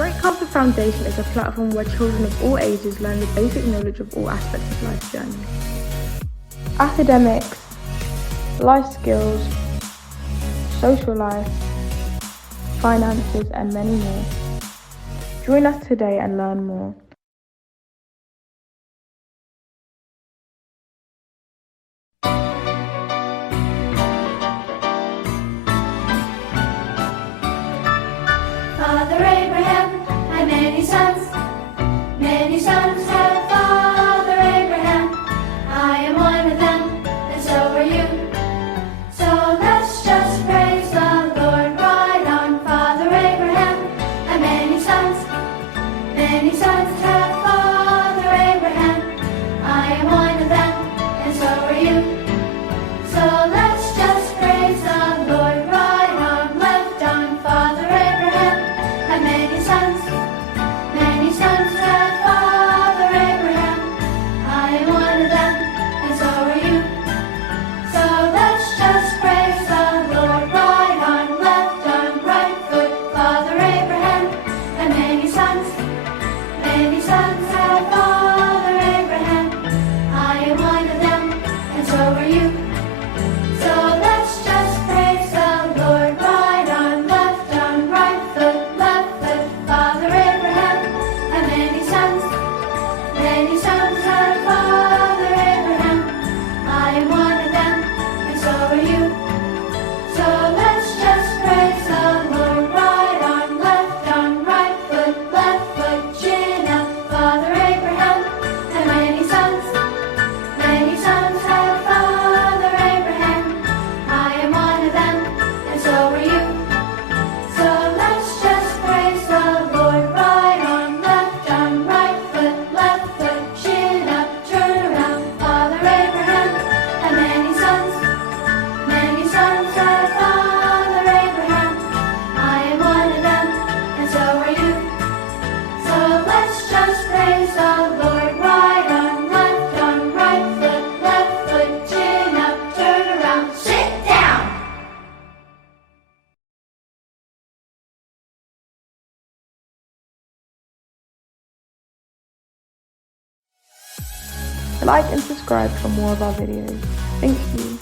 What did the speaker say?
Great Castle Foundation is a platform where children of all ages learn the basic knowledge of all aspects of life's journey. Academics, life skills, social life, finances, and many more. Join us today and learn more. Father Abraham had many sons. Many sons had Father Abraham. I am one of them, and so are you. So let's just praise the Lord. Right on, Father Abraham had many sons. Many sons had Father Abraham. I am one of them, and so are you. So let's just praise the Lord. Right on, left on, Father Abraham had many sons. Many sons had Father Abraham. I am one of them, and so are you. So let's just praise the Lord. Right arm, left arm, right foot, Father Abraham had many sons. Many sons had Father Abraham. I am one of them, and so are you. So let's just praise the Lord. Right arm, right foot, Father Abraham had many sons. Many sons had Father Abraham. I am one of them, and so are you. So let's just praise the Lord. Right arm, right foot, chin up, Father Abraham had many sons. Many sons had Father Abraham. I am one of them, and so are you. So let's just praise the Lord. Right arm, right foot, chin up, turn around, Father Abraham had many sons. Many sons had Father Abraham. I am one of them, and so are you. So let's just praise the Lord. Right arm, right foot, chin up, turn around, sit down. Like and subscribe for more of our videos. Thank you.